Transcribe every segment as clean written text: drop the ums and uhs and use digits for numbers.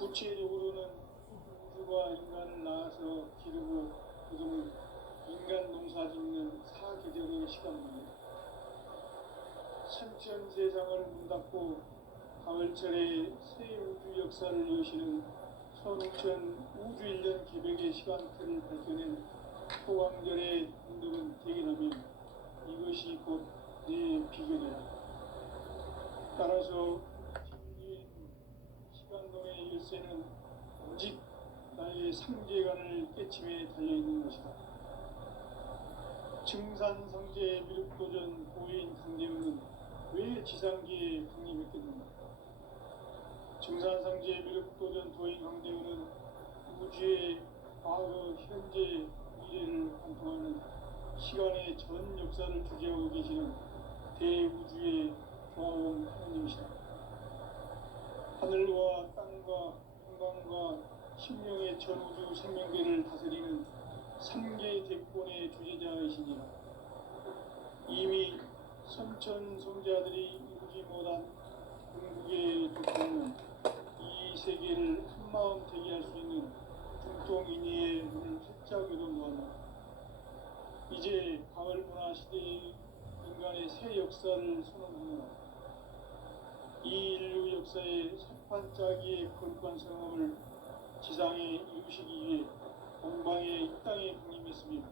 구체적으로는 우주가 인간을 낳아서 기르고 그중 인간 농사 짓는 사계절의 시간입니다. 천천 세상을 문 닫고 가을철에 새 우주 역사를 여시는 선우천 우주일년 개벽의 시간표를 밝혀낸 소강절의 운동은 대견하면 이것이 곧 내 비결이라. 따라서 진리인 시간론의 열쇠는 오직 나의 상제관을 깨침에 달려있는 것이다. 증산상제 미륵도전 고인 강대우는 왜 지상기에 강림했겠는가? 증산상제 미륵도전 도인 강대우는 우주의 과거, 현재, 미래를 관통하는 시간의 전 역사를 주재하고 계시는 대우주의 조화원 하느님이시다. 하늘과 땅과 인간과 신명의 전우주 생명계를 다스리는 3개 대권의 주제자이시니라. 이미 선천성자들이 이루지 못한 궁극의 도통은 이 세계를 한마음 되게 할 수 있는 중통인의의 문을 활짝 열어놓았다. 이제 가을 문화 시대의 인간의 새 역사를 선언하노라. 이 인류 역사의 석판짜기의 거룩한 성함을 지상에 이루시기 위해 동방의 이 땅에 강림했으며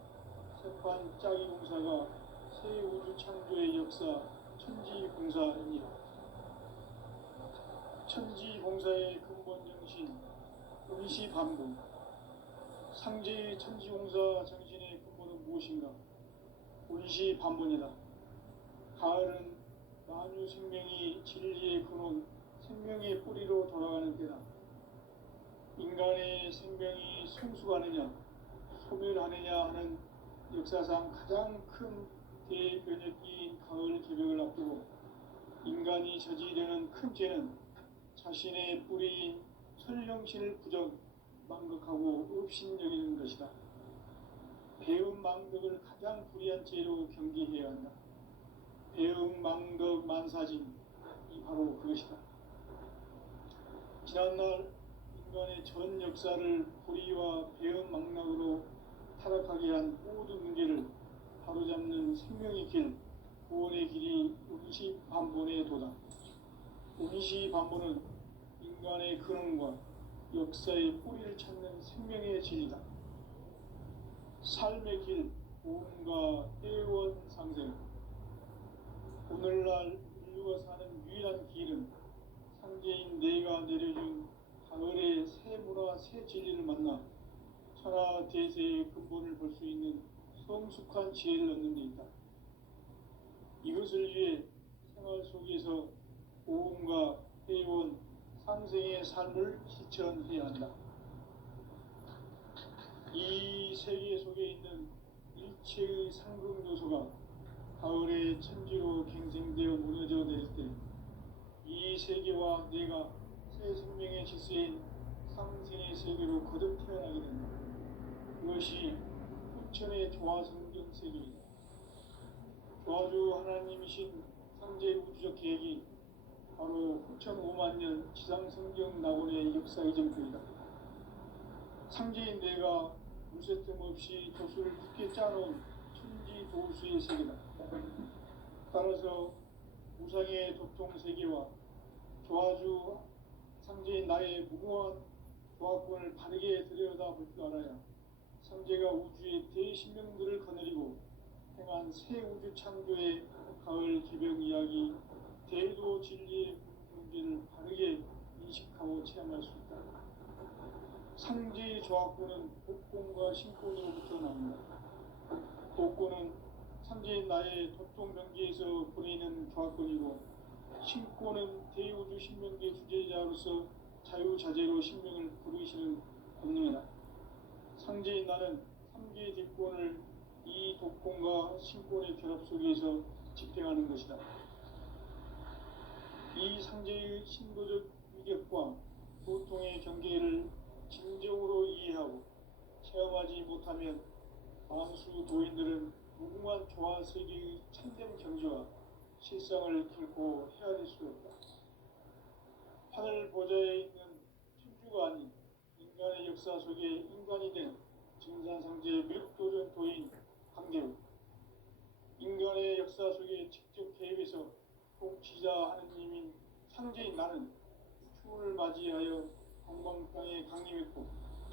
석판짜기 공사가 새 우주 창조의 역사 천지공사입니다. 천지공사의 근본 정신 운시반복. 상제의 천지공사 정신의 근본은 무엇인가? 운시반복이다. 가을은 만유 생명이 진리의 근원, 생명의 뿌리로 돌아가는 때다. 인간의 생명이 성숙하느냐, 소멸하느냐 하는 역사상 가장 큰 대변혁기인 가을 개벽을 앞두고 인간이 저지르는 큰 죄는 자신의 뿌리인 설령신을 부정, 망극하고 업신여기는 것이다. 배음 망덕을 가장 불의한 죄로 경계해야 한다. 배음 망덕 만사진이 바로 그것이다. 지난날 인간의 전 역사를 불의와 배음 망락으로 타락하게 한 모든 문제를 바로잡는 생명의 길, 구원의 길이 운시반본의 도다. 운시반본은 인간의 근원과 역사의 뿌리를 찾는 생명의 진리다. 삶의 길, 보험과 애원상생. 오늘날 인류가 사는 유일한 길은 상제인 내가 내려준 가을의 새 문화, 새 진리를 만나 천하 대세의 근본을 볼 수 있는 성숙한 지혜를 얻는 데 있다. 이것을 위해 생활 속에서 보험과 애원, 상생의 삶을 실천해야 한다. 이 세계 속에 있는 일체의 상극 요소가 가을의 천지로 갱생되어 무너져 내릴 때 이 세계와 내가 새 생명의 질서인 상생의 세계로 거듭 태어나게 된다. 그것이 후천의 조화성경 세계이다. 조화주 하나님이신 상제 우주적 계획이 바로 후천 5만 년 지상성경 낙원의 역사 이전표이다. 상제인 내가 무쇠 틈 없이 도수를 굳게 짜놓은 천지 도수의 세계다. 따라서 우상의 도통 세계와 조화주 상제인 나의 무궁한 조화권을 바르게 들여다볼 줄 알아야 상제가 우주의 대신명들을 거느리고 행한 새 우주 창조의 가을 개벽 이야기, 대도 진리의 문제를 바르게 인식하고 체험할 수 있다. 상제의 조화권은 복권과 신권으로부터 나온다. 복권은 상제인 나의 도통병기에서 보내는 조화권이고 신권은 대우주 신명계 주제자로서 자유자재로 신명을 부르시는 권능이다. 상제인 나는 3개의 대권을 이 독권과 신권의 결합 속에서 집행하는 것이다. 이 상제의 신도적 위력과 도통의 경계를 진정으로 이해하고 체험하지 못하면 만수 도인들은 무궁한 조화 세계의 참된 경지와 실상을 결코 헤아릴 수 없다. 하늘 보좌에 있는 천주가 역사 속에 인간이 된 증산상제 미륵도전 도인 강대우, 인간의 역사 속에 직접 개입해서 통치자 하느님인 상제인 나는 추운을 맞이하여 동방 땅에 강림했고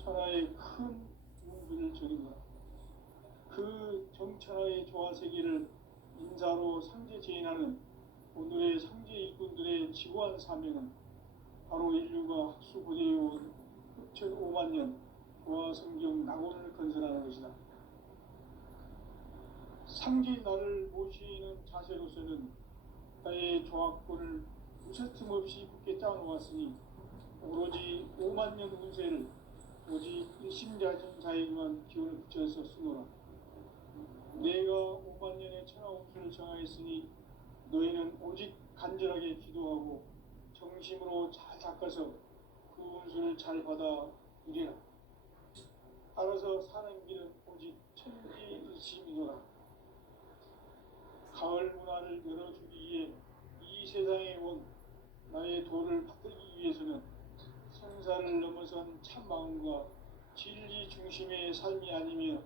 천하에 큰 운수를 전인다. 그 정천하의 조화세계를 인사로 상제 제인하는 오늘의 상제 일꾼들의 지고한 사명은 바로 인류가 학수고대해온 흑천 5만 년 조화성경 낙원을 건설하는 것이다. 상제인 나를 모시는 자세로서는 나의 조합권을 무쇠틈 없이 굳게 짜놓았으니 오로지 5만 년 운세를 오직 일심자에게만 기운을 붙여서 쓰노라. 내가 5만 년의 천하 운수를 정하였으니 너희는 오직 간절하게 기도하고 정심으로 잘 닦아서 그 운수를 잘 받아 이래라. 따라서 사는 길은 오직 천지일심이노라. 가을 문화를 열어주기 위해 이 세상에 온 나의 도를 받들기 위해서는 생사를 넘어선 참 마음과 진리 중심의 삶이 아니며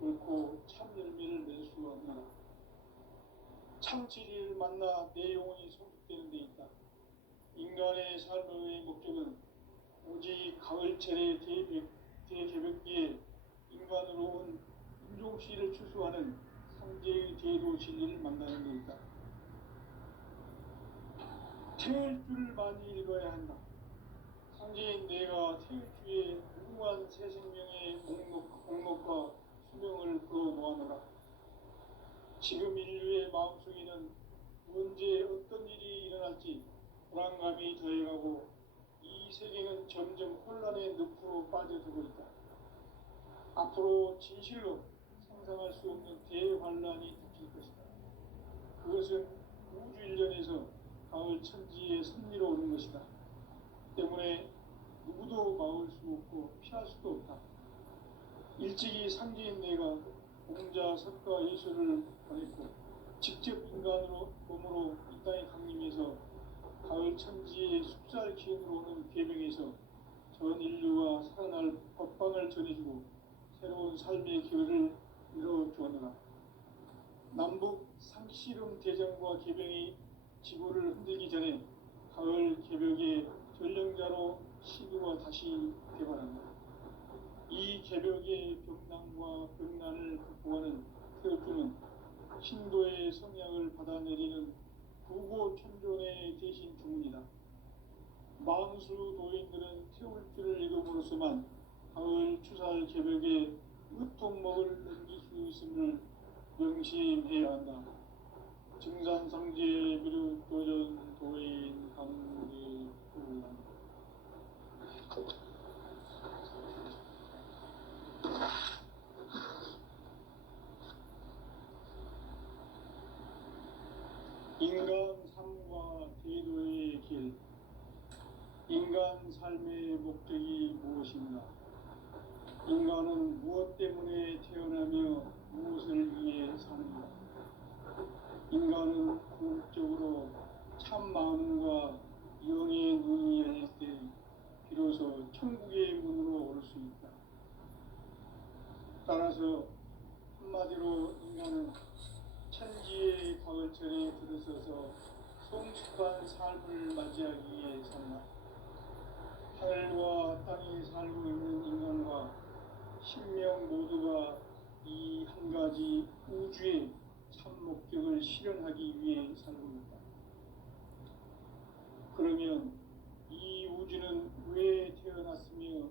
결코 참 열매를 낼 수가 없노라. 참 진리를 만나 내 영혼이 성숙되는 데 있다. 인간의 삶의 목적은 오직 가을철의 대개벽기에 인간으로 온 인종씨를 추수하는 상제의 대도 진리를 만나는 데 있다. 태일주를 많이 읽어야 한다. 상제인 내가 태일주의 무궁한 새 생명의 목록과 수명을 풀어놓아노라. 지금 인류의 마음속에는 언제 어떤 일이 일어날지 불안감이 더해가고 이 세계는 점점 혼란의 늪으로 빠져들고 있다. 앞으로 진실로 상상할 수 없는 대환란이 닥칠 것이다. 그것은 우주 일련에서 가을 천지의 섭리로 오는 것이다. 때문에 누구도 막을 수 없고 피할 수도 없다. 일찍이 상제인 내가 공자, 석가, 예수를 보냈고 직접 인간으로 몸으로 이 땅에 강림해서 가을 천지의 숲살 기운으로 오는 계명에서 전 인류가 살아날 법방을 전해주고 새로운 삶의 기회를 이뤄주었노라. 남북 상씨름 대전과 계병이 지구를 흔들기 전에 가을 개벽의 전령자로 시드가 다시 개발한다. 이 개벽의 병난과 병난을 극복하는 태극주는 신도의 성향을 받아내리는 구고천존의 대신 주문이다. 만수 도인들은 태울주를 읽음으로써만 가을 추살 개벽에 으통목을 넘길 수 있음을 명심해야 한다. 증산상제 미륵도전 도인 강대우. 인간 삶과 대도의 길. 인간 삶의 목적이 무엇인가? 인간은 무엇 때문에 태어나며 무엇을 위해 사는가? 인간은 궁극적으로 참 마음과 영의 눈이 열릴 때 비로소 천국의 문으로 올 수 있다. 따라서 한마디로 인간은 천지의 가을철에 들어서서 성숙한 삶을 맞이하기 위해 산다. 하늘과 땅에 살고 있는 인간과 신명 모두가 이 한 가지 우주의 참 목적을 실현하기 위해 살고 있다. 그러면 이 우주는 왜 태어났으며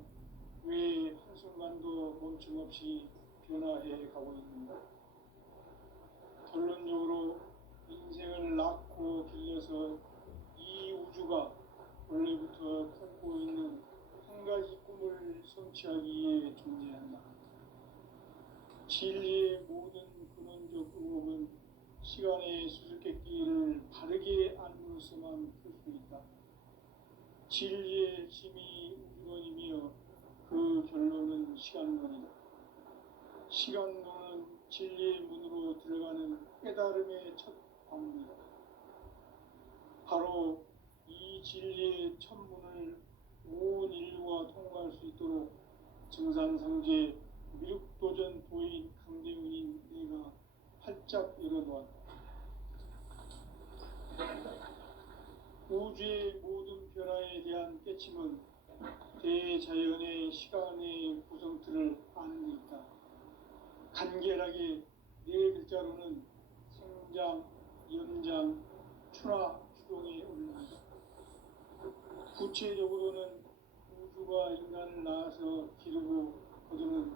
왜 한순간도 멈춤 없이 변화해 가고 있는가? 결론적으로 인생을 낳고 길러서 이 우주가 원래부터 품고 있는 한 가지 꿈을 성취하기 위해 존재한다. 진리의 모든 근원적 의혹은 시간의 수수께끼를 바르게 알므로서만 풀 수 있다. 진리의 핵심이 우주론이며 그 결론은 시간론이다. 시간론은 진리의 문으로 들어가는 깨달음의 첫 방문이다. 바로 이 진리의 첫 문을 온 인류가 통과할 수 있도록 증산상제 미륵도전 도인 강대훈인 내가 활짝 열어놓았다. 우주의 모든 변화에 대한 깨침은 대자연의 시간의 구성틀을 아는 데 있다. 간결하게 네 글자로는 생장, 연장, 추나 추동에 올립니다. 구체적으로는 우주가 인간을 낳아서 기르고 거두는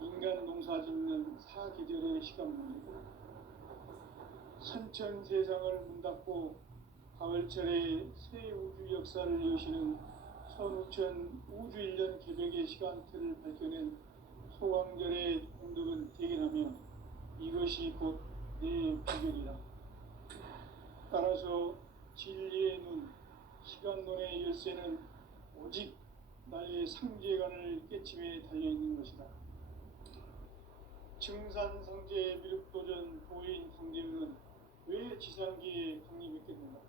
인간 농사 짓는 사계절의 시간 문제고, 선천 세상을 문 닫고 가을철에 새 우주 역사를 여시는 선우천 우주 1년 개벽의 시간틀을 밝혀낸 소강절의 공덕은 대견하며 이것이 곧 내 비결이다. 따라서 진리의 눈, 시간론의 열쇠는 오직 나의 상제관을 깨침에 달려있는 것이다. 증산상제 미륵도전 도인 강대훈은 왜 지상기에 강림했겠는가?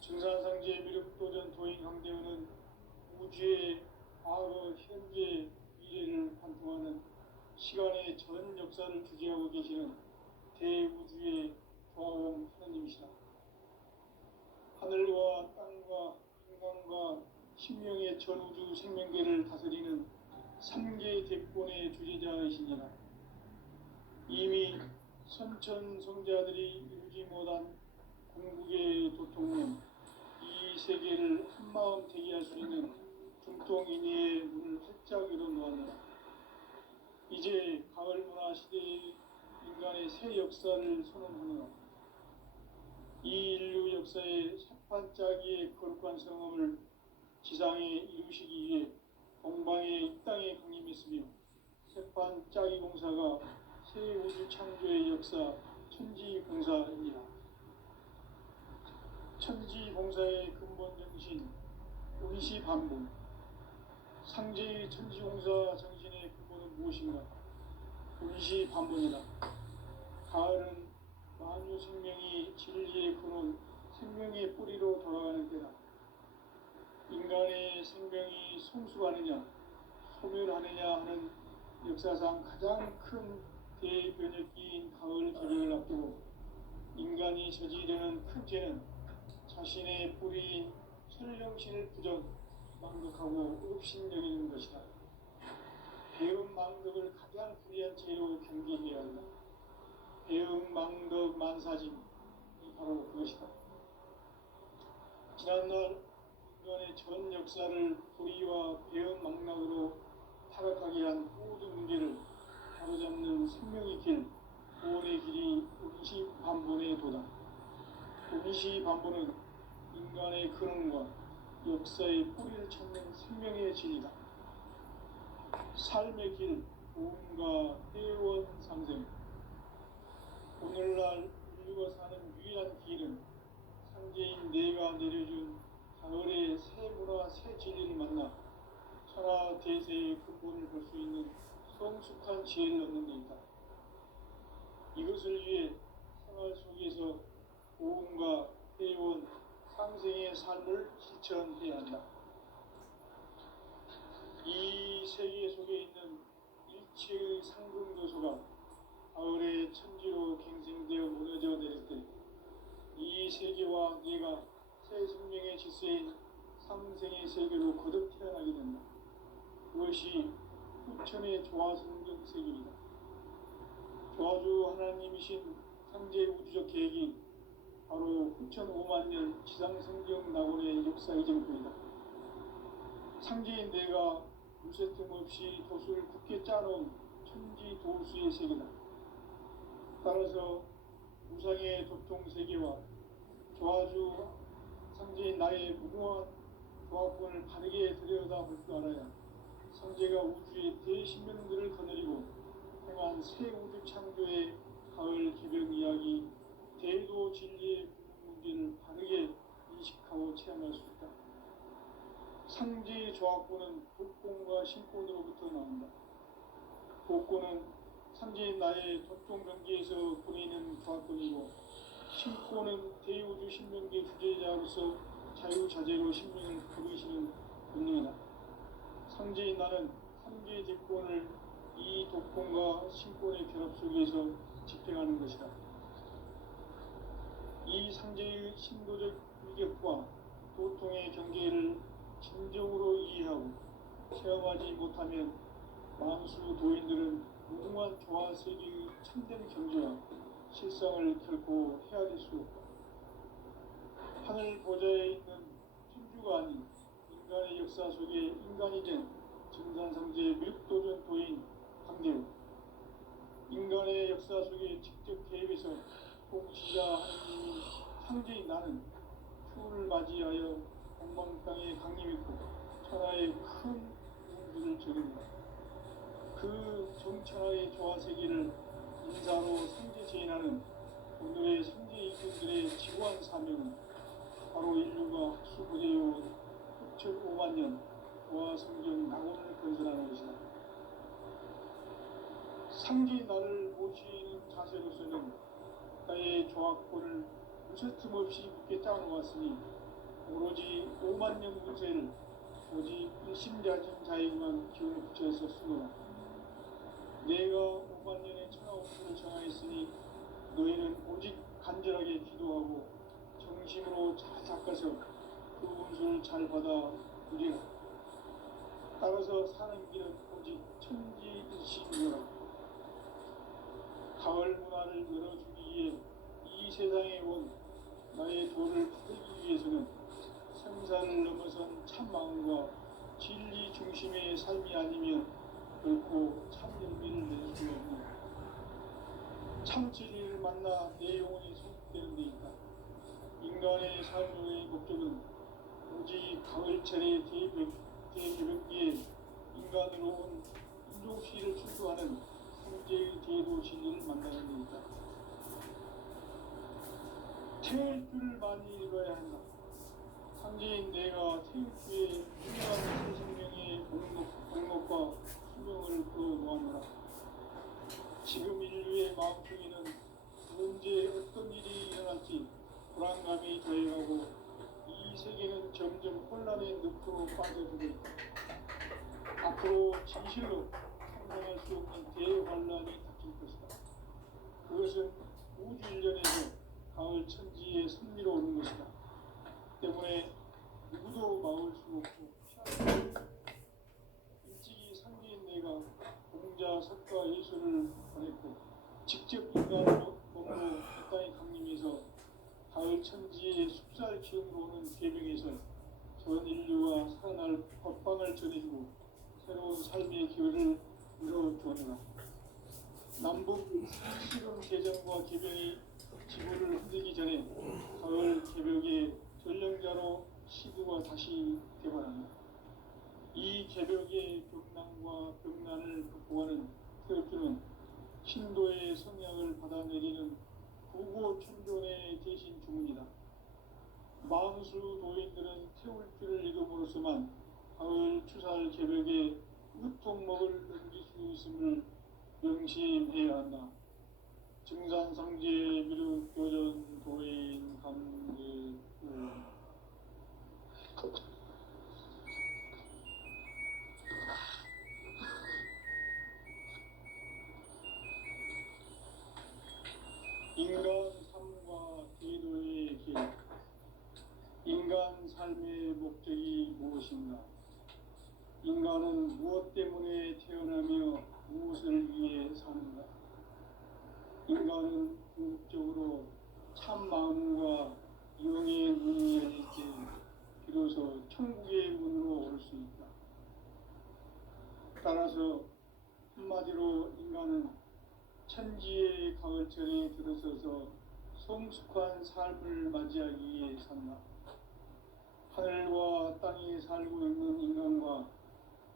증산상제 미륵도전 도인 강대훈은 우주의 과거, 현재, 미래를 관통하는 시간의 전 역사를 주재하고 계시는 대우주의 조화원 하나님이시다. 하늘과 땅과 인간과 신명의 전우주 생명계를 다스리는 3개 대권의 주제자이시니라. 이미 선천성자들이 이루지 못한 궁극의 도통은 이 세계를 한마음 대기할 수 있는 중통인의의 문을 활짝 열어놓았노라. 이제 가을 문화 시대의 인간의 새 역사를 선언하노라. 이 인류 역사의 삽판짜기의 거룩한 성험을 지상에 이루시기 위해 동방에 이 땅에 강림했으며, 삽판짜기 공사가 새 우주 창조의 역사 천지공사입니다. 천지공사의 근본 정신 운시반복. 상제의 천지공사 정신의 근본은 무엇인가? 운시반복이다. 가을은 만유 생명이 진리의 근원, 생명의 뿌리로 돌아가는 때다. 인간의 생명이 성숙하느냐, 소멸하느냐 하는 역사상 가장 큰 대변혁기인 가을 개벽을 앞두고 인간이 저지르는 큰 죄는 자신의 뿌리인 천령신을 부정, 망덕하고 업신여기는 것이다. 배음 망덕을 가장 불의한 죄로 경계해야 한다. 배음 망덕 만사짐이 바로 그것이다. 지난날 인간의 전 역사를 불의와 배음 망락으로 타락하게 한 모든 문제를 바로잡는 생명의 길, 구원의 길이 운시반본의 도다. 운시반본은 인간의 근원과 역사의 뿌리를 찾는 생명의 진리다. 삶의 길, 구원과 회원 상생. 오늘날 인류가 사는 유일한 길은 상제인 내가 내려준 가을의 새 문화, 새 진리를 만나 천하 대세의 근본을 볼 수 있는 성숙한 지혜를 얻는 데 있다. 이것을 위해 생활 속에서 고음과 회원, 상생의 삶을 실천해야 한다. 이 세계 속에 있는 일체의 상금 요소가 가을의 천지로 갱생되어 무너져 내릴 때 이 세계와 내가 새 생명의 질서인 상생의 세계로 거듭 태어나게 된다. 그것이 후천의 조화성경 세계이다. 조화주 하나님이신 상제 우주적 계획이 바로 후천 5만 년 지상성경 낙원의 역사 이정표이다. 상제인 내가 무쇠틈 없이 도수를 굳게 짜놓은 천지 도수의 세계다. 따라서 우상의 도통 세계와 조화주 상제인 나의 무궁한 조화권을 바르게 들여다볼 줄 알아야 상제가 우주의 대신명들을 거느리고 행한 새 우주 창조의 가을 개벽 이야기, 대도 진리의 문제를 바르게 인식하고 체험할 수 있다. 상제의 조화권은 복권과 신권으로부터 나온다. 복권은 상제인 나의 도통 경계에서 보내는 조화권이고, 신권은 대우주 신명계 주제자로서 자유자재로 신명을 부르시는 본능이다. 상제인 나는 황제 집권을 이 독권과 신권의 결합 속에서 집행하는 것이다. 이 상제의 신도적 위력과 도통의 경계를 진정으로 이해하고 체험하지 못하면 만수 도인들은 무궁한 조화 세계의 참된 경지와 실상을 결코 헤아릴 수 없다. 하늘 보좌에 있는 천주가 아닌 인간의 역사 속에 인간이 된 증산상제 밀도전 도인 강대우, 인간의 역사 속에 직접 개입해서 통치자 하느님이 상제인 나는 추운을 맞이하여 동방땅에 강림했고 천하의 큰 용기를 적입니다. 그 정천하의 조화세계를 인사로 상제 제인하는 오늘의 상제 이군들의 지구한 사명은 바로 인류가 학수고대해온 6,5만 년 조화성경 낙원을 건설하는 것이다. 상제인 나를 모시는 자세로서는 나의 조화권을 무쇠틈 없이 굳게 짜놓았으니 오로지 5만 년 운세를 오직 일심자진 자에게만 기운을 붙여서 쓰노라. 내가 5만 년의 천하운수를 정하였으니 너희는 오직 간절하게 기도하고 정심으로 잘 닦아서 그 운수를 잘 받아 누리라. 따라서 사는 길은 오직 천지일심이라. 가을 문화를 열어주기 위해 이 세상에 온 나의 도를 받기 위해서는 생사를 넘어선 참마음과 진리 중심의 삶이 아니면 결코 참 열매를 낼 수 없는 참 진리를 만나 내 영혼이 소속되는 데 있다. 인간의 삶의 목적은 오직 가을철의 대개벽기에 인간으로 온 인종시를 출두하는 성제의 대도 진리를 만나는 데 있다. 태울 줄을 많이 읽어야 한다. 상제인 내가 태울 주에 훌륭한 새 생명의 공목과 수명을 끌어놓았노라. 지금 인류의 마음속에는 언제 어떤 일이 일어날지 불안감이 더해가고 이 세계는 점점 혼란의 늪으로 빠져들고 있다. 앞으로 진실로 상상할 수 없는 대환란이 닥칠 것이다. 그것은 우주 일련에서 가을 천지의 섭리로 오는 것이다. 때문에 누구도 막을 수 없고 피할 수 없다. 일찍이 상제인 내가 공자, 석가, 예수를 보냈고 직접 인간으로 몸으로 이 땅에 강림해서 가을 천지의 숲살 기운으로 오는 계명에서 전 인류와 살아날 법방을 전해주고 새로운 삶의 기회를 이뤄주었노라. 남북 실험 개정과 개병이 지구를 흔들기 전에 가을 개벽의 전령자로 시구가 다시 개발한다. 이 개벽의 병난과 병난을 극복하는 태엽주는 신도의 성향을 받아내리는 구고천존의 대신 주문이다. 만수 도인들은 태울주를 읽음으로써만 가을 추살 개벽에 으통목을 넘길 수 있음을 명심해야 한다. 증산상제 미륵 교전 도인 감례 인간 삶과 제도의 길. 인간 삶의 목적이 무엇인가? 인간은 무엇 때문에 태어나며 무엇을 위해 사는가? 인간은 궁극적으로 참 마음과 영의 문이 열릴 때 비로소 천국의 문으로 오를 수 있다. 따라서 한마디로 인간은 천지의 가을철에 들어서서 성숙한 삶을 맞이하기 위해 산다. 하늘과 땅에 살고 있는 인간과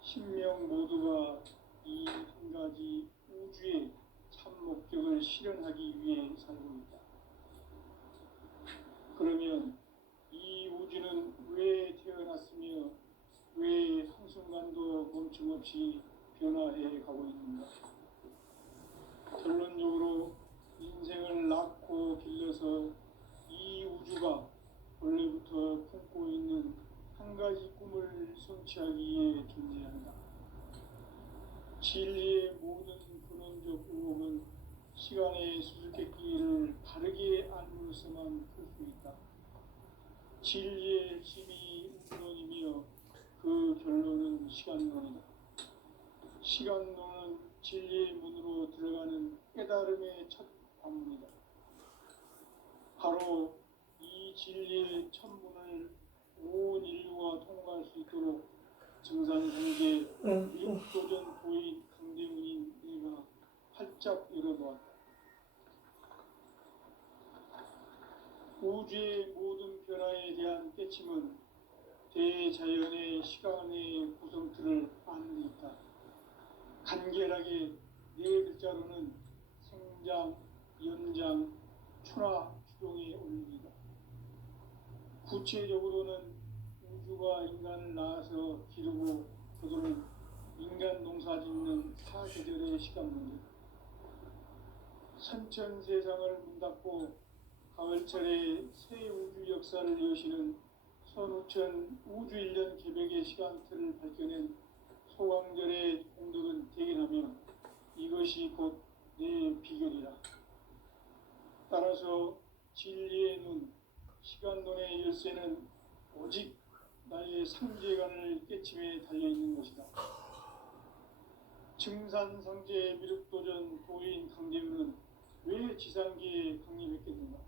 신명 모두가 이 한 가지 우주의 참 목적을 실현하기 위해 살고 있다. 그러면 이 우주는 왜 태어났으며 왜 한순간도 멈춤없이 변화해 가고 있는가? 결론적으로 인생을 낳고 길러서 이 우주가 원래부터 품고 있는 한 가지 꿈을 성취하기 위해 존재한다. 진리의 모든 근원적 의혹은 시간의 수수께끼를 바르게 알므로서만 풀 수 있다. 진리의 핵심이 우론이며 그 결론은 시간론이다. 시간론은 진리의 문으로 들어가는 깨달음의 첫 관문이다. 바로 이 진리의 첫 문을 온 인류가 통과할 수 있도록 증산성계 육도전 도인 강대문인 내가 활짝 열어놓았다. 우주의 모든 변화에 대한 깨침은 대자연의 시간의 구성틀을 아는 데 있다. 간결하게 네 글자로는 생장, 연장, 추나 추동의 원리이다. 구체적으로는 우주가 인간을 낳아서 기르고 거두는 인간 농사 짓는 사계절의 시간문이다. 선천 세상을 문 닫고 가을철에 새 우주 역사를 여시는 선우천 우주 1년 개백의 시간틀을 밝혀낸 소강절의 공덕은 대견하며 이것이 곧 내 비결이라. 따라서 진리의 눈, 시간론의 열쇠는 오직 나의 상제관을 깨침에 달려있는 것이다. 증산상제 미륵도전 도인 강제문은 왜 지상계에 강림했겠는가?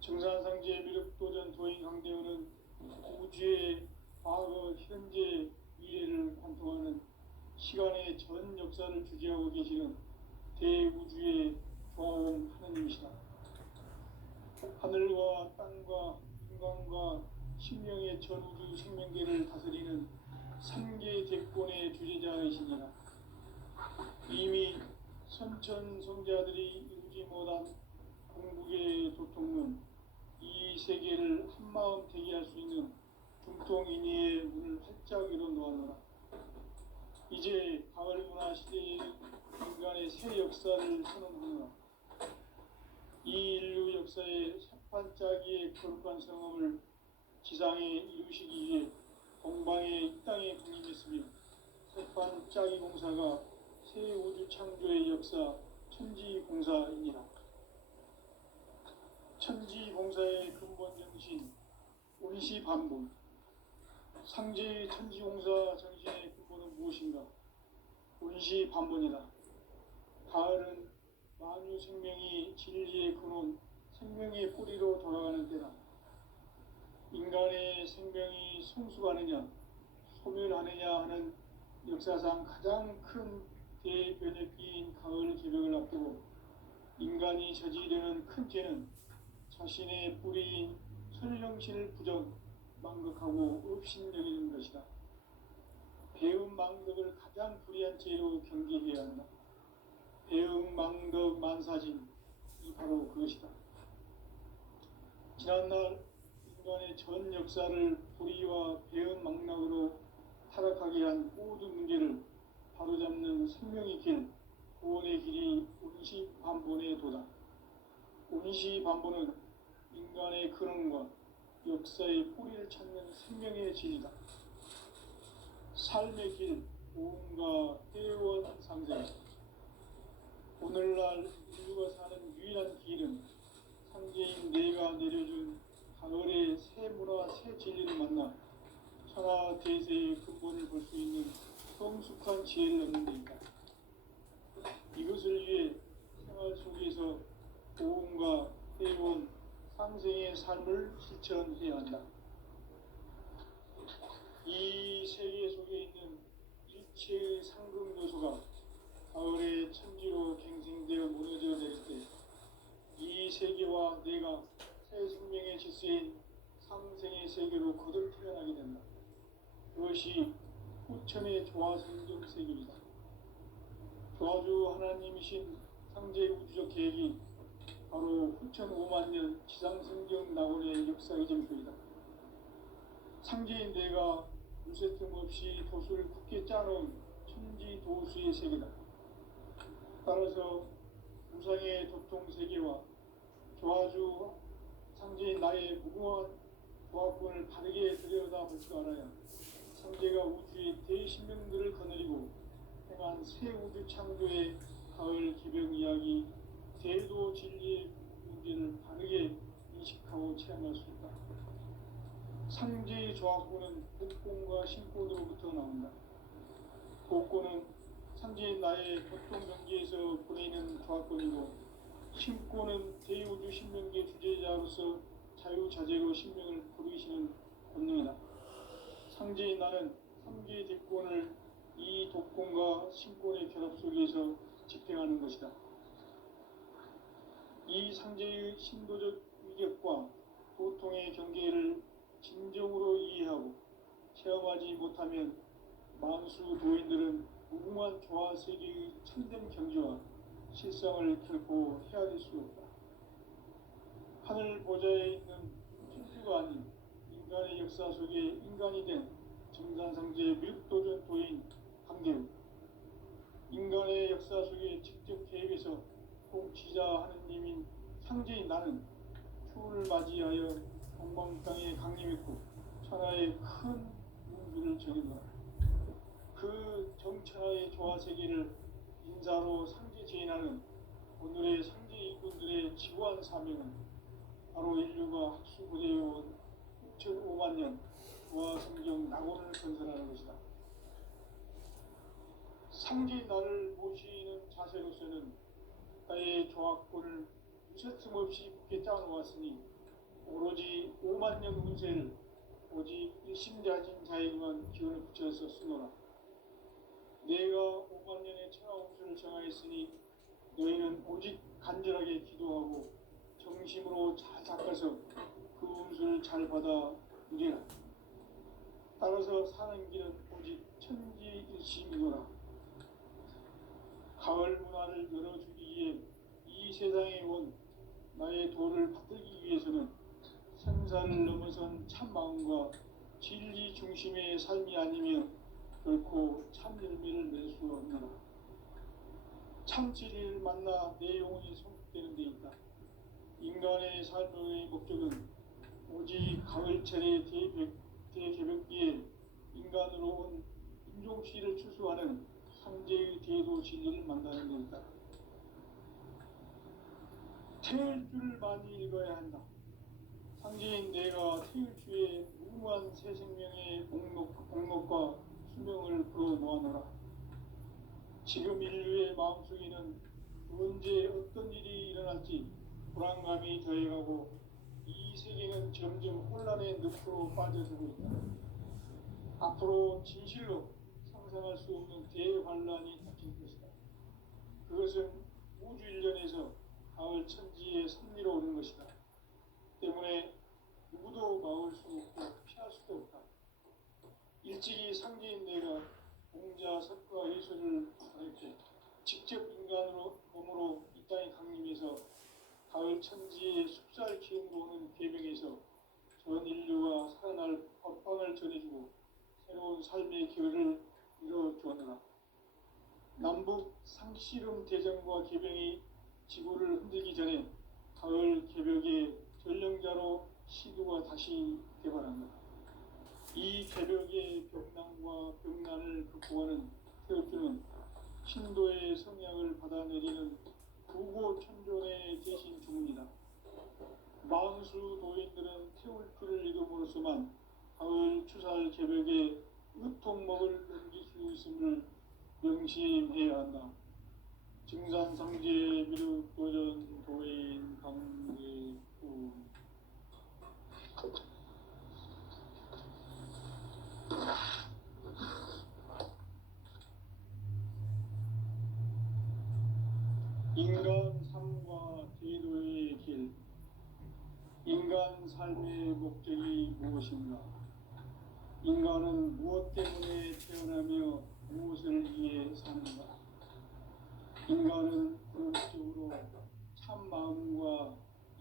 증산상제 미륵도전 도인 강대원은 우주의 과거, 현재, 미래를 관통하는 시간의 전 역사를 주재하고 계시는 대우주의 조화원 하느님이시다. 하늘과 땅과 인간과 신명의 전우주 생명계를 다스리는 삼계 대권의 주재자이시니라. 이미 선천성자들이 이루지 못한 공국의 도통문, 이 세계를 한마음 대기할 수 있는 중통인의의 문을 활짝 열어놓았노라. 이제 가을 문화 시대의 인간의 새 역사를 선언하노라. 이 인류 역사의 새반짝이의 거룩한 성험을 지상에 이루시기 위해 동방의 이 땅에 강림했으며 새반짝이 공사가 새 우주 창조의 역사 천지공사이니라. 천지공사의 근본 정신 운시반본. 상제의 천지공사 정신의 근본은 무엇인가? 운시반본이다. 가을은 만유 생명이 진리의 근원, 생명의 뿌리로 돌아가는 때다. 인간의 생명이 성숙하느냐, 소멸하느냐 하는 역사상 가장 큰 대변혁기인 가을 개벽을 앞두고 인간이 저지르는 큰 죄는 자신의 뿌리인 설령신을 부정, 망극하고 업신여기는 것이다. 배음 망덕을 가장 불의한 죄로 경계해야 한다. 배음 망덕 만사진이 바로 그것이다. 지난날 인간의 전 역사를 불의와 배음 망락으로 타락하게 한 모든 문제를 바로잡는 생명의 길, 구원의 길이 운시반본의 도다. 운시반본은 인간의 근원과 역사의 뿌리를 찾는 생명의 진이다. 삶의 길, 고음과 회원 상생. 오늘날 인류가 사는 유일한 길은 상제인 내가 내려준 가을의 새 문화, 새 진리를 만나 천하 대세의 근본을 볼 수 있는 성숙한 지혜를 얻는 데 있다. 이것을 위해 생활 속에서 고음과 회원, 상생의 삶을 실천해야 한다. 이 세계 속에 있는 일체의 상금 요소가 가을의 천지로 갱생되어 무너져 내릴 때 이 세계와 내가 새 생명의 질서인 상생의 세계로 거듭 태어나게 된다. 그것이 후천의 조화성경 세계이다. 조화주 하나님이신 상제 우주적 계획이 바로 후천 5만 년 지상성경 낙원의 역사의 점표이다. 상제인 내가 무쇠 틈 없이 도수를 굳게 짜놓은 천지 도수의 세계다. 따라서 우상의 도통 세계와 조화주 상제인 나의 무궁한 조화권을 바르게 들여다볼 줄 알아야 상제가 우주의 대신명들을 거느리고 행한 새 우주 창조의 가을 기병 이야기, 대도 진리의 문제를 바르게 인식하고 체험할 수 있다. 상제의 조합구는 복권과 신권으로부터 나온다. 복권은 상제의 나의 보통 경계에서 보내는 조합권이고, 신권은 대우주 신명계 주제자로서 자유자재로 신명을 부르시는 권능이다. 상제의 나는 3개의 대권을 이 독권과 신권의 결합 속에서 집행하는 것이다. 이 상제의 신도적 위력과 고통의 경계를 진정으로 이해하고 체험하지 못하면 만수 도인들은 무궁한 조화 세계의 참된 경지와 실상을 결코 헤아릴 수 없다. 하늘 보좌에 있는 천주가 아닌 인간의 역사 속에 인간이 된 정산상제의 밀도전 도인 강대우, 인간의 역사 속에 직접 개입해서 통치자 하느님인 상제인 나는 추운을 맞이하여 동방 땅에 강림했고 천하의 큰 문주를 정했노라. 그 정천하의 조화 세계를 인사로 상제 제인하는 오늘의 상제 일꾼들의 지구한 사명은 바로 인류가 학수고대해온 6,5만 년 부하 성경 낙원을 건설하는 것이다. 상제인 나를 모시는 자세로서는 나의 조합권을 무쇠틈 없이 굳게 짜놓았으니 오로지 5만 년 운세를 오직 일심자진 자에게만 기운을 붙여서 쓰노라. 내가 5만 년의 천하 운수를 정하였으니 너희는 오직 간절하게 기도하고 정심으로 잘 닦아서 그 운수를 잘 받아 누리라. 따라서 사는 길은 오직 천지일심이노라. 가을 문화를 열어주기 위해 이 세상에 온 나의 도를 받들기 위해서는 생사를 넘어선 참 마음과 진리 중심의 삶이 아니면 결코 참 열매를 낼 수 없노라. 참 진리를 만나 내 영혼이 성숙되는 데 있다. 인간의 삶의 목적은 오직 가을철의 대개벽기에 인간으로 온 인종씨를 추수하는 상제의 대도 진리를 만나는 데 있다. 태일주를 많이 읽어야 한다. 상제인 내가 태일주의 무궁한 새 생명의 목록과 수명을 불어놓아노라. 지금 인류의 마음속에는 언제 어떤 일이 일어날지 불안감이 더해가고 이 세계는 점점 혼란의 늪으로 빠져들고 있다. 앞으로 진실로 상상할 수 없는 대환란이 닥칠 것이다. 그것은 우주 일련에서 가을 천지의 섭리로 오는 것이다. 때문에 누구도 막을 수 없고 피할 수도 없다. 일찍이 상제인 내가 공자 석과 예술을 가르쳐 직접 인간으로 몸으로 이 땅에 강림해서 가을 천지의 숲살 기운으로 오는 계명에서 전 인류가 살아날 법방을 전해주고 새로운 삶의 기회를 이뤄주었노라. 남북 상씨름 대전과 계병이 지구를 흔들기 전에 가을 개벽의 전령자로 시두가 다시 개발한다. 이 개벽의 벽난과 벽난을 극복하는 태엽주는 신도의 성향을 받아내리는 구고천존의 대신 주문이다. 만수 도인들은 태울주를 이름으로서만 가을 추살 개벽에 으통먹을 넘길 수 있음을 명심해야 한다. 증산상제 미륵도전 도인 강대구. 인간 삶과 제도의 길. 인간 삶의 목적이 무엇인가? 인간은 무엇 때문에 태어나며 무엇을 위해 사는가? 인간은 궁극적으로 참 마음과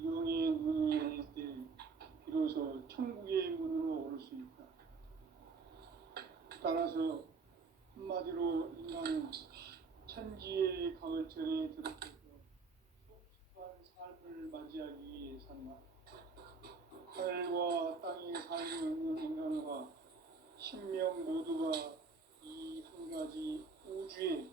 영의 눈이 열릴 때 비로소 천국의 문으로 오를 수 있다. 따라서 한마디로 인간은 천지의 가을철에 들어서서 속속한 삶을 맞이하기 위해 산다. 하늘과 땅에 살고 있는 인간과 신명 모두가 이 한 가지 우주의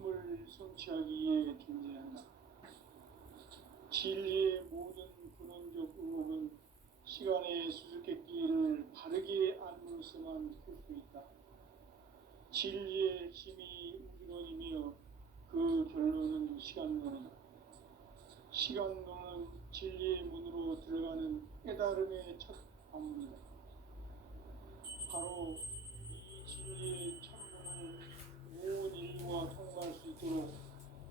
꿈을 성취하기 위해 존재한다. 진리의 모든 근원적 의혹은 시간의 수수께끼를 바르게 알므로서만 풀 수 있다. 진리의 힘이 우주론이며 그 결론은 시간론이다. 시간론은 진리의 문으로 들어가는 깨달음의 첫 관문이다. 바로 이 진리의 천문을 온 인류가 통과할 수 있도록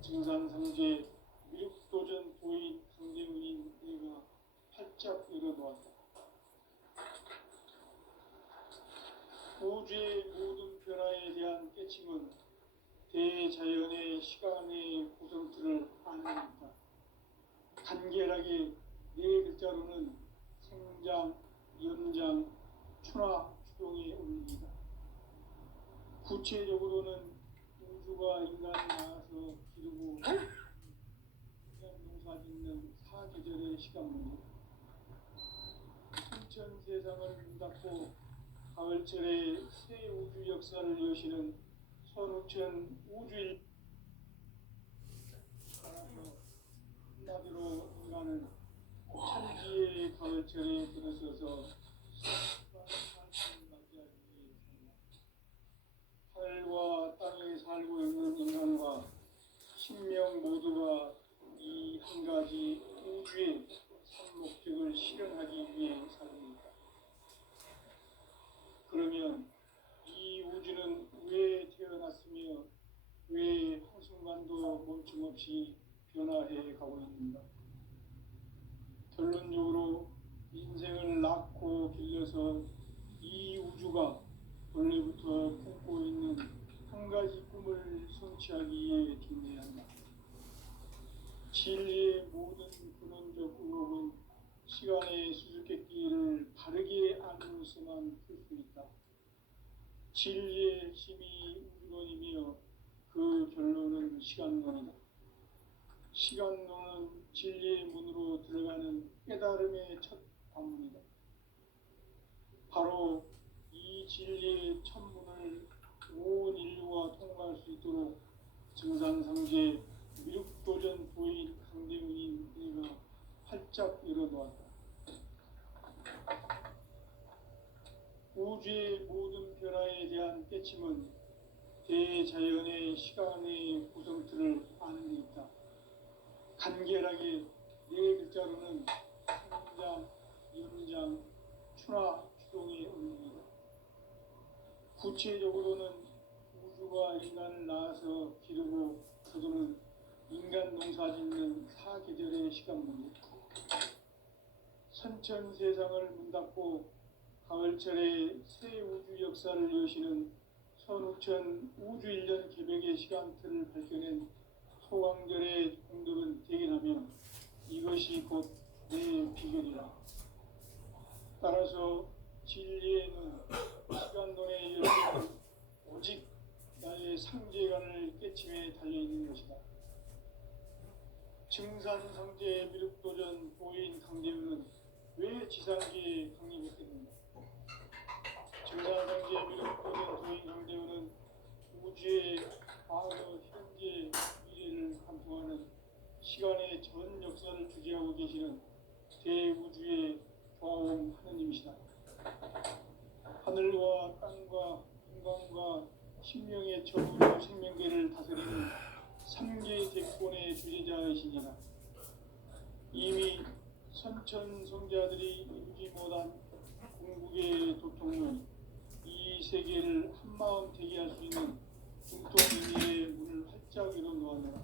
증산상제 미륵도전 도인 강대훈인 내가 활짝 열어놓았다. 우주의 모든 변화에 대한 깨침은 대자연의 시간의 구성틀을 아는 것이다. 간결하게 네 글자로는 생장, 연장, 추나, 추동의 원리이다. 구체적으로는 우주가 인간을 낳아서 기르고 인간 농사짓는 사계절의 시간문제, 순천 세상을 문 닫고 가을철에 새 우주 역사를 여시는 선우천 우주일, 따라서 한마디로 인간은 천지의 가을철에 들어서서 산을 맞이하기 위해 산다. 하늘과 땅에 살고 있는 인간과 신명 모두가 이 한 가지 우주의 산 목적을 실현하기 위해 살고 있다. 그러면 이 우주는 왜 태어났으며 왜 한순간도 멈춤없이 변화해 가고 있는가? 결론적으로 인생을 낳고 길러서 이 우주가 원래부터 품고 있는 한 가지 꿈을 성취하기 위해 존재한다. 진리의 모든 근원적 의혹은 시간의 수수께끼를 바르게 알므로서만 풀 수 있다. 진리의 힘이 우주론이며 그 결론은 시간론이다. 시간론은 진리의 문으로 들어가는 깨달음의 첫 관문이다. 바로 이 진리의 천문을 온 인류가 통과할 수 있도록 증산상제 미륵도전 도인 강대훈인 내가 활짝 열어놓았다. 우주의 모든 변화에 대한 깨침은 대자연의 시간의 구성틀을 아는 데 있다. 간결하게 네 글자로는 생장, 연장, 추나, 추동의 원리이다. 구체적으로는 우주가 인간을 낳아서 기르고 거두는 인간 농사짓는 사계절의 시간 문제, 선천 세상을 문 닫고 가을철에 새 우주 역사를 여시는 선우천 우주 1년 개벽의 시간틀을 밝혀낸 소강절의 공덕은 대견하며 이것이 곧 내 비결이라. 따라서 진리에는 시간론의 열쇠는 오직 나의 상제관을 깨침에 달려있는 것이다. 증산상제 미륵도전 도인 강대훈은 왜 지상계에 강림했겠는가? 증산상제 미륵도전 도인 강대훈은 우주의 과거, 현재, 미래를 관통하는 시간의 전 역사를 주재하고 계시는 대우주의 조화원 하느님이시다. 하늘과 땅과 인간과 신명의 전우주 생명계를 다스리는 삼계 대권의 주재자이시니라. 이미 선천 성자들이 이루지 못한 궁극의 도통은 이 세계를 한마음 되게 할 수 있는 중통인의 문을 활짝 열어놓았노라.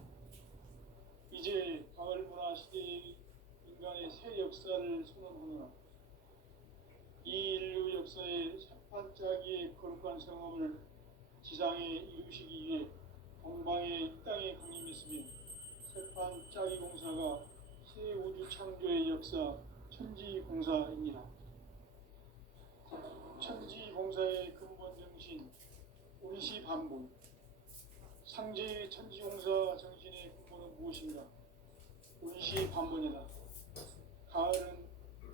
이제 가을 문화 시대의 인간의 새 역사를 선언하노라. 이 인류 역사의 새판짜기의 거룩한 성험을 지상에 이루시기 위해 동방의 이 땅에 강림했으며 새판짜기 공사가 새 우주 창조의 역사 천지공사입니다. 천지공사의 근본 정신 운시반복. 상제의 천지공사 정신의 근본은 무엇인가? 운시반복이다. 가을은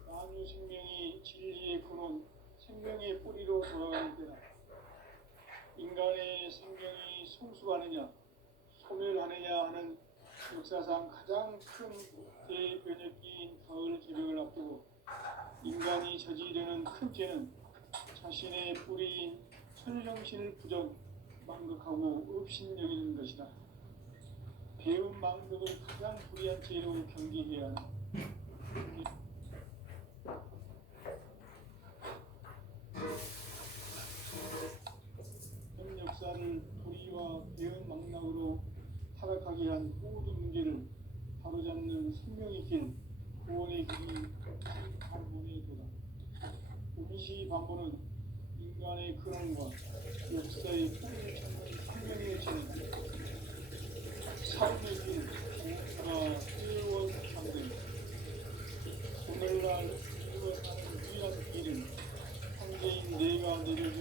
만유 생명이 진리의 근원, 생명의 뿌리로 돌아가는 때다. 인간의 생명이 성숙하느냐, 역사상 가장 큰 대변혁기인 가을 개벽을 앞두고 인간이 저지르는 큰 죄는 자신의 뿌리인 천령신을 부정 망극하고 업신여기는 것이다. 배운 망극을 가장 불의한 죄로 경계해야 한다. 현 역사를 불의와 배은 망락으로 타락하게 한 모든 문제를 바로잡는 생명의 길, 구원의 길이 반본의 도다. 임시 반본은 인간의 근원과 역사의 뿌리를 찾는 생명의 길이다. 삶의 길, 무엇보다 회원 상대. 오늘날 이루어가는 유일한 길은 황제인 내가 내려준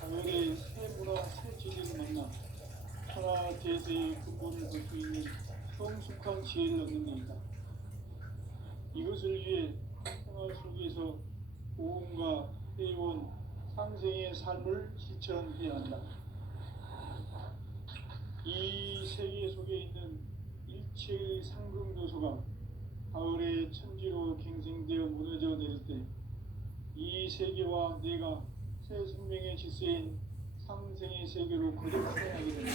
가을의 새 문화 새 진리를 만나 천하 대세의 근본을 볼 수 있는 성숙한 지혜를 얻는 데이다. 이것을 위해 평화 속에서 고음과 회원, 상생의 삶을 실천해야 한다. 이 세계 속에 있는 일체의 상승도소가 가을의 천지로 갱생되어 무너져 내릴 때 이 세계와 내가 새 생명의 질서인 상생의 세계로 거듭 살아나게 됩니다.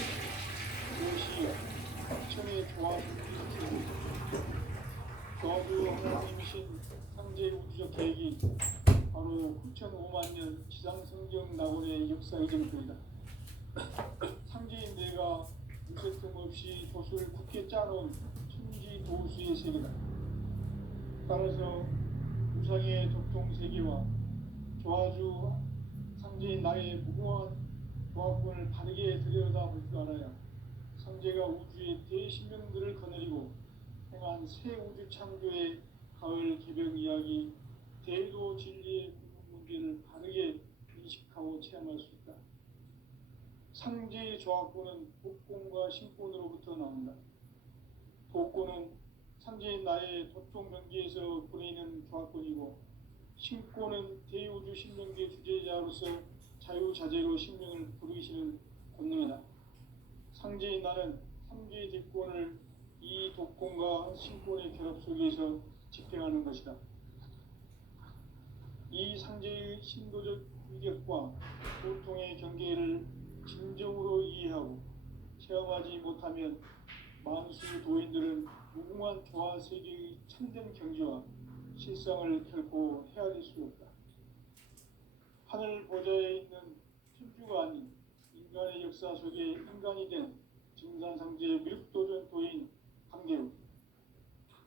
그것이 천의 조화주 하나님이신 상제의 우주적 계획이 바로 9,500만 년 지상성경 낙원의 역사 이정표이다. 상제인 내가 무쇠틈 없이 도수를 굳게 짜놓은 천지 도수의 세계다. 따라서 우상의 도통 세계와 조화주 상제인 나의 무궁한 조합군을 바르게 들여다볼 줄 알아야 상제가 우주의 대신명들을 거느리고 행한 새 우주 창조의 가을 개벽 이야기, 대도 진리의 문제를 바르게 인식하고 체험할 수 있다. 상제의 조합군은 복권과 신권으로부터 나온다. 복권은 상제인 나의 도통 경계에서 보내는 조합군이고, 신권은 대우주 신명계 주제자로서 자유자재로 신명을 부르시는 권능이다. 상제인 나는 삼계의 뒷권을 이 독권과 신권의 결합 속에서 집행하는 것이다. 이 상제의 신도적 위력과 고통의 경계를 진정으로 이해하고 체험하지 못하면 만수 도인들은 무궁한 조화 세계의 참된 경지와 실상을 결코 헤아릴 수 없다. 하늘 보좌에 있는 천주가 아닌 인간의 역사 속에 인간이 된 증산상제의 미륵도전 도인 강계우,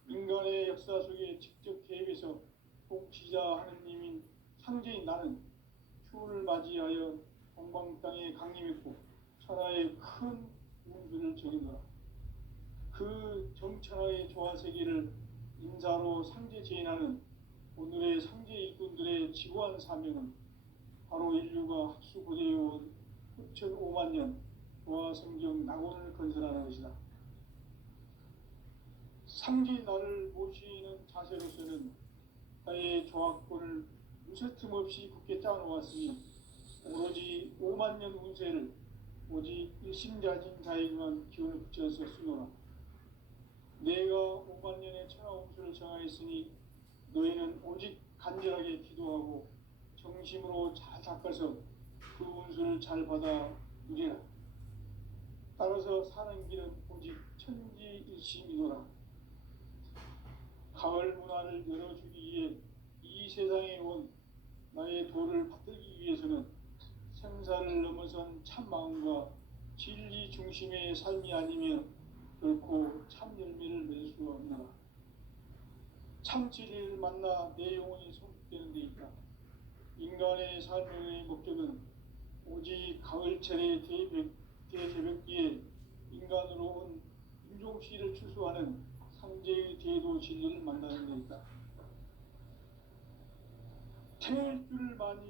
인간의 역사 속에 직접 개입해서 통치자 하느님인 상제인 나는 추운을 맞이하여 동방 땅에 강림했고 천하의 큰 운수를 적이노라. 그 정천하의 조화 세계를 인사로 상제 제인하는 오늘의 상제 일꾼들의 지고한 사명은 바로 인류가 학수고대해온 9,500만 년 조화 성경 낙원을 건설하는 것이다. 상제 나를 모시는 자세로서는 나의 조합권을 무쇠틈 없이 굳게 짜놓았으니 오로지 5만 년 운세를 오직 일심자진 자에게만 기운을 붙여서 쓰노라. 내가 5만 년의 천하 운수를 정하였으니 너희는 오직 간절하게 기도하고 정심으로 잘 닦아서 그 운수를 잘 받아 누리라. 따라서 사는 길은 오직 천지일심이노라. 가을 문화를 열어주기 위해 이 세상에 온 나의 도를 받들기 위해서는 생사를 넘어선 참 마음과 진리 중심의 삶이 아니면 결코 참 열매를 맺을 수 없노라. 참 진리를 만나 내 영혼이 성숙되는 데 있다. 인간의 삶의 목적은 오직 가을철의 대개벽기에 인간으로 온 인종씨를 추수하는 상제의 대도 진리를 만나는 데 있다. 태울 줄 많이